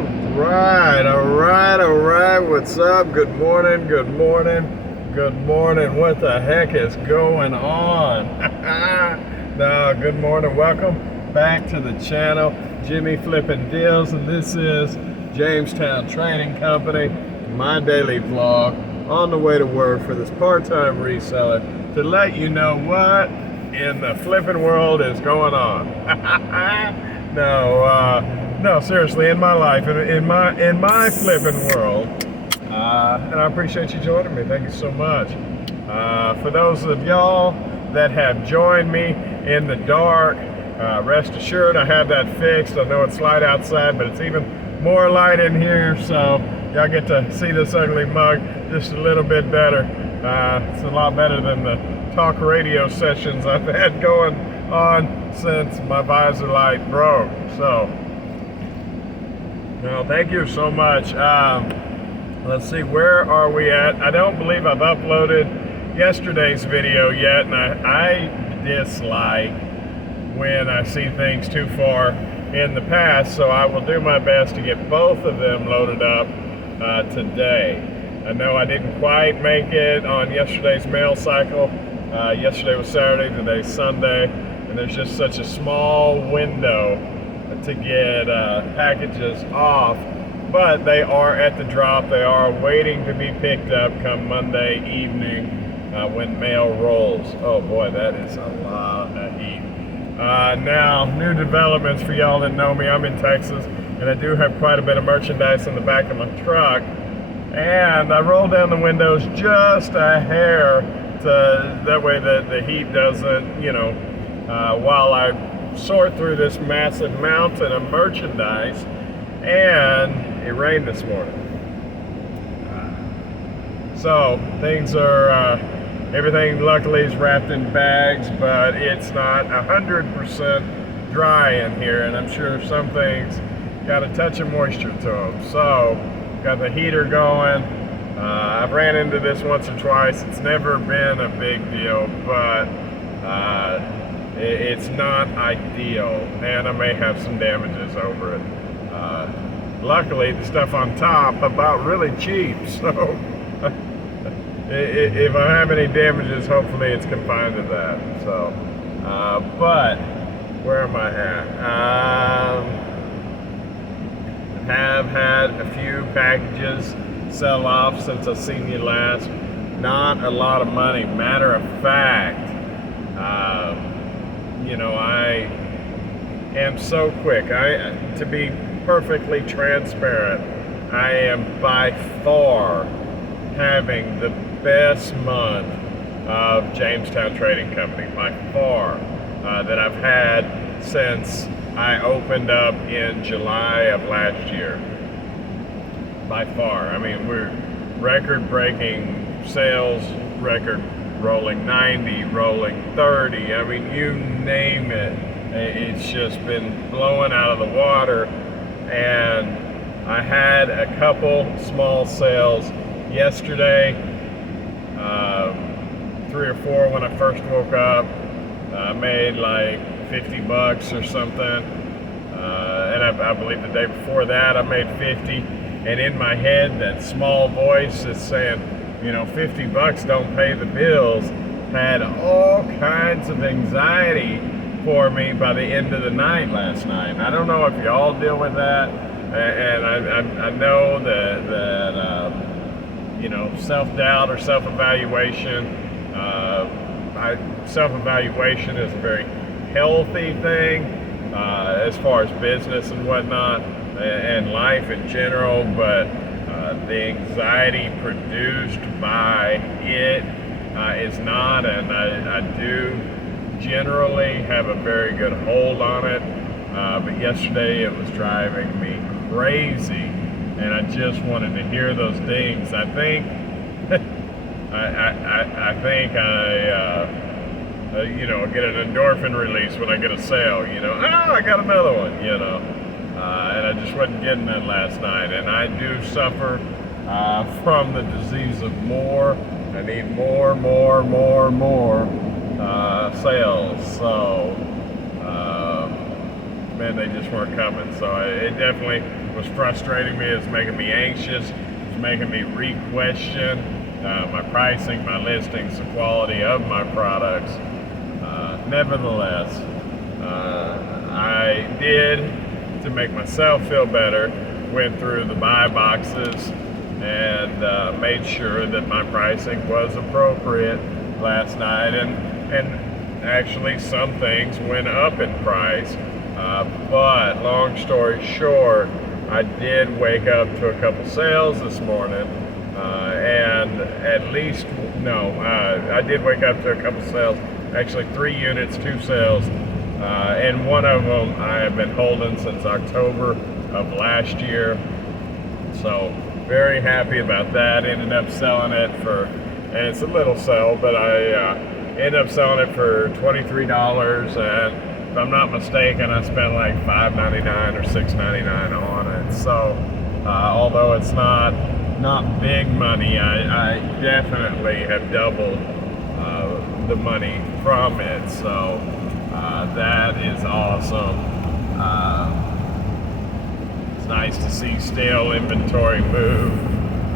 All right. What's up? Good morning. What the heck is going on? No, good morning. Welcome back to the channel, Jimmy Flipping Deals, and this is Jamestown Trading Company, my daily vlog on the way to work for this part-time reseller to let you know what in the flipping world is going on. No, seriously, in my life, in my flipping world, and I appreciate you joining me. Thank you so much. For those of y'all that have joined me in the dark, rest assured I have that fixed. I know it's light outside, but it's even more light in here, so y'all get to see this ugly mug just a little bit better. It's a lot better than the talk radio sessions I've had going on since my visor light broke. So, well, thank you so much. Let's see, where are we at? I don't believe I've uploaded yesterday's video yet, and I dislike when I see things too far in the past, so I will do my best to get both of them loaded up today. I know I didn't quite make it on yesterday's mail cycle. Yesterday was Saturday, today's Sunday, and there's just such a small window to get packages off, but they are at the drop. They are waiting to be picked up come Monday evening when mail rolls. Oh boy, that is a lot of heat. Now, new developments for y'all that know me. I'm in Texas, and I do have quite a bit of merchandise in the back of my truck, and I roll down the windows just a hair to that way that the heat doesn't, while I sort through this massive mountain of merchandise. And it rained this morning, so things are everything luckily is wrapped in bags, but it's not 100% dry in here, and I'm sure some things got a touch of moisture to them. So got the heater going. I've ran into this once or twice. It's never been a big deal, but it's not ideal, and I may have some damages over it. Luckily, the stuff on top about really cheap, so if I have any damages, hopefully it's confined to that. So, but where am I at? Have had a few packages sell off since I've seen you last. Not a lot of money. Matter of fact, I am so quick. To be perfectly transparent, I am by far having the best month of Jamestown Trading Company, by far, that I've had since I opened up in July of last year. By far. I mean, we're record-breaking sales, record rolling 90, rolling 30. I mean, you name it. It's just been blowing out of the water. And I had a couple small sales yesterday, 3 or 4 when I first woke up. I made like 50 bucks or something, and I believe the day before that I made 50, and in my head that small voice is saying, 50 bucks don't pay the bills, had all kinds of anxiety for me by the end of the night last night. And I don't know if y'all deal with that, and I know that self-doubt or self-evaluation, self-evaluation is a very healthy thing as far as business and whatnot and life in general, but the anxiety produced by it is not, and I do generally have a very good hold on it, but yesterday it was driving me crazy, and I just wanted to hear those dings. I think I get an endorphin release when I get a sale, I got another one, and I just wasn't getting that last night, and I do suffer from the disease of more. I need more sales, so man, they just weren't coming. So it definitely was frustrating me. It was making me anxious. It was making me re-question my pricing, my listings, the quality of my products. Nevertheless, I did, to make myself feel better, went through the buy boxes and made sure that my pricing was appropriate last night, and actually some things went up in price, but long story short, I did wake up to a couple sales this morning, and I did wake up to a couple sales, actually 3 units, 2 sales, and one of them I have been holding since October of last year, so very happy about that. Ended up selling it for, and it's a little sell, but I ended up selling it for $23, and if I'm not mistaken, I spent like $5.99 or $6.99 on it. So although it's not big money, I definitely have doubled the money from it. So that is awesome. It's nice to see stale inventory move,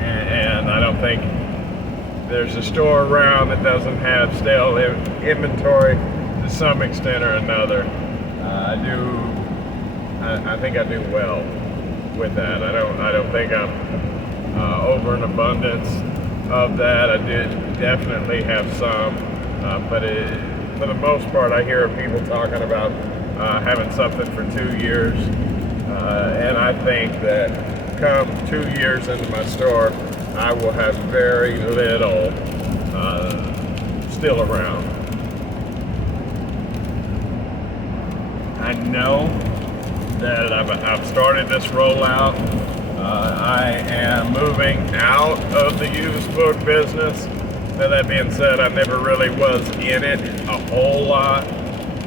and I don't think there's a store around that doesn't have stale inventory to some extent or another. I think I do well with that. I don't think I'm over an abundance of that. I did definitely have some, but for the most part, I hear people talking about having something for 2 years, and I think that come 2 years into my store, I will have very little still around. I know that I've started this rollout. I am moving out of the used book business. Now, that being said, I never really was in it a whole lot.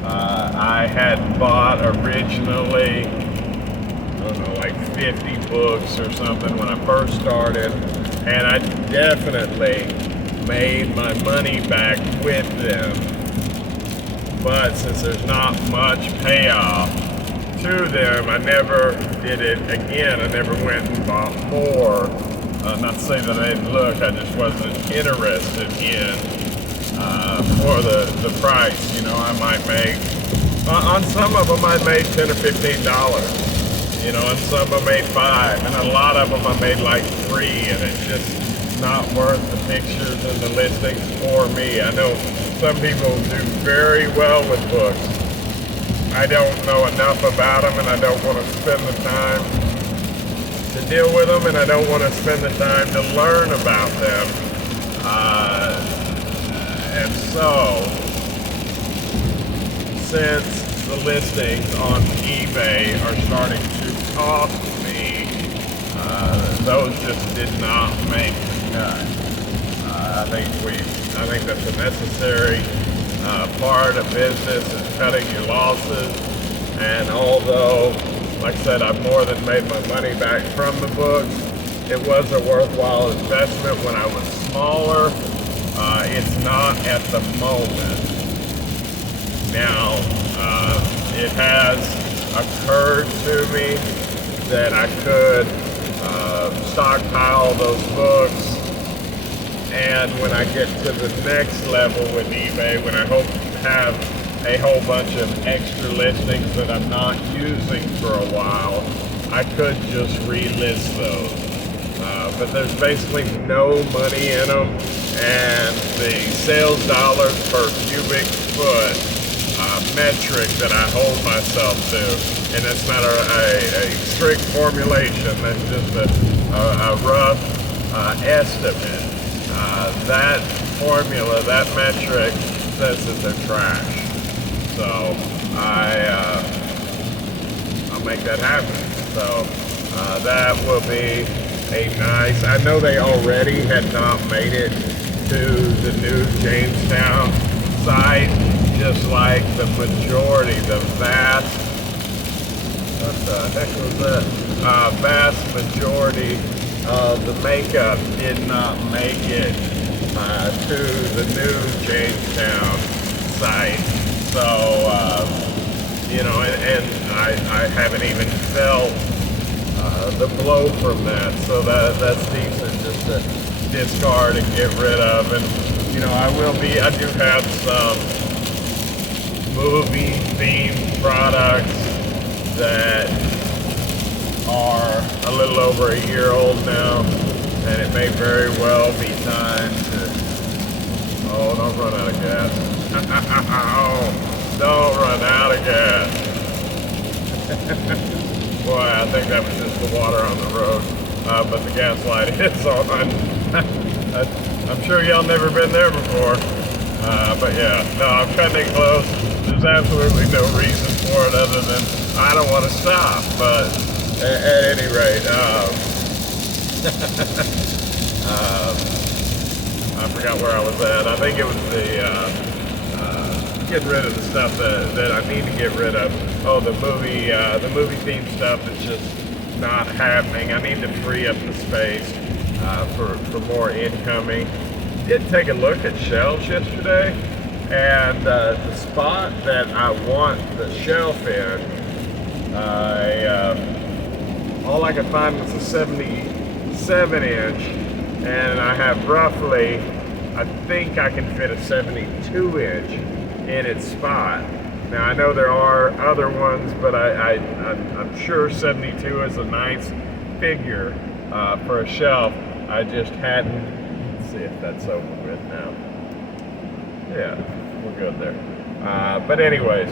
I had bought originally, I don't know, like 50 books or something when I first started, and I definitely made my money back with them. But since there's not much payoff to them, I never did it again. I never went and bought more. Not to say that I didn't look, I just wasn't interested in for the price. You know, I might make, on some of them I made $10 or $15, you know, and some I made $5, and a lot of them I made like $3, and it's just not worth the pictures and the listings for me. I know some people do very well with books. I don't know enough about them, and I don't want to spend the time to deal with them, and I don't want to spend the time to learn about them. And so, since the listings on eBay are starting to cost me, those just did not make the cut. I think that's a necessary part of business, is cutting your losses. And although, like I said, I've more than made my money back from the books, it was a worthwhile investment when I was smaller. It's not at the moment. Now, it has occurred to me that I could stockpile those books, and when I get to the next level with eBay, when I hope to have a whole bunch of extra listings that I'm not using for a while, I could just relist those. But there's basically no money in them, and the sales dollars per cubic foot metric that I hold myself to, and it's not a strict formulation, that's just a rough estimate. That formula, that metric says that they're trash. So I'll make that happen. So that will be a nice, I know they already had not made it to the new Jamestown site, just like the majority, the vast, what the heck was that? Vast majority of the makeup did not make it to the new Jamestown site. So, you know, and I haven't even felt the blow from that. So that's decent just to discard and get rid of. And you know, I do have some movie themed products that are a little over a year old now, and it may very well be time to, oh, don't run out of gas. Oh, don't run out of gas. Boy, I think that was just the water on the road, but the gas light is on. I'm sure y'all never been there before, but yeah, no, I'm cutting it close. There's absolutely no reason for it other than I don't want to stop, but at any rate, I forgot where I was at. I think it was the getting rid of the stuff that I need to get rid of. Oh, the movie themed stuff is just not happening. I need to free up the space for more incoming. Did take a look at shelves yesterday, and the spot that I want the shelf in, all I could find was a 77 inch, and I have roughly, I think I can fit a 72 inch in its spot. Now I know there are other ones, but I'm sure 72 is a nice figure for a shelf. I just hadn't. Let's see if that's over with now. Yeah, we're good there. But anyways,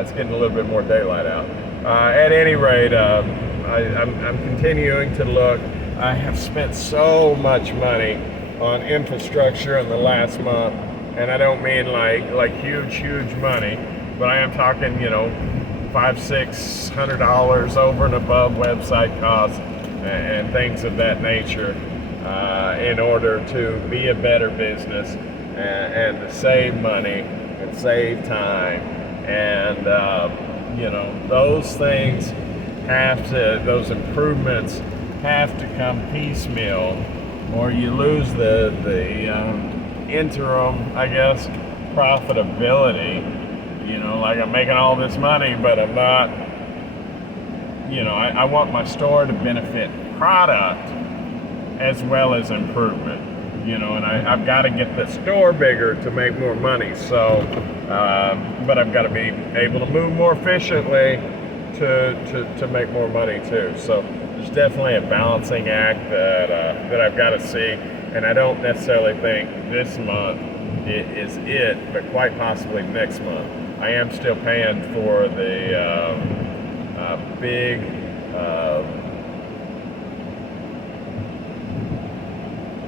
it's getting a little bit more daylight out. At any rate, I'm continuing to look. I have spent so much money on infrastructure in the last month, and I don't mean like huge money, but I am talking, you know, $500-600 over and above website costs and things of that nature in order to be a better business and to save money and save time. And you know, those things those improvements have to come piecemeal, or you lose the interim, I guess, profitability. You know, like I'm making all this money, but I'm not, you know, I want my store to benefit product as well as improvement, you know, and I've got to get the store bigger to make more money. So, but I've got to be able to move more efficiently to make more money too. So there's definitely a balancing act that I've got to see, and I don't necessarily think this month is it, but quite possibly next month. I am still paying for the big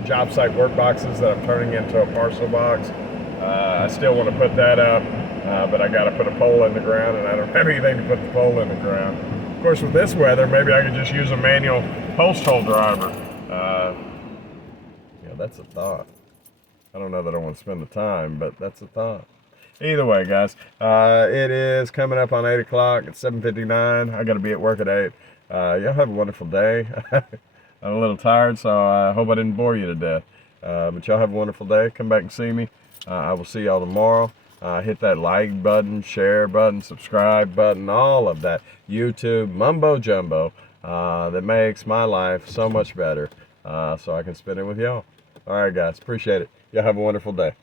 job site work boxes that I'm turning into a parcel box. I still want to put that up, but I got to put a pole in the ground, and I don't have anything to put the pole in the ground. Of course, with this weather, maybe I could just use a manual post hole driver. Yeah, that's a thought. I don't know that I want to spend the time, but that's a thought. Either way, guys, it is coming up on 8 o'clock. It's 7:59. I got to be at work at 8. Y'all have a wonderful day. I'm a little tired, so I hope I didn't bore you to death. But y'all have a wonderful day. Come back and see me. I will see y'all tomorrow. Hit that like button, share button, subscribe button, all of that YouTube mumbo jumbo that makes my life so much better, so I can spend it with y'all. All right, guys, appreciate it. Y'all have a wonderful day.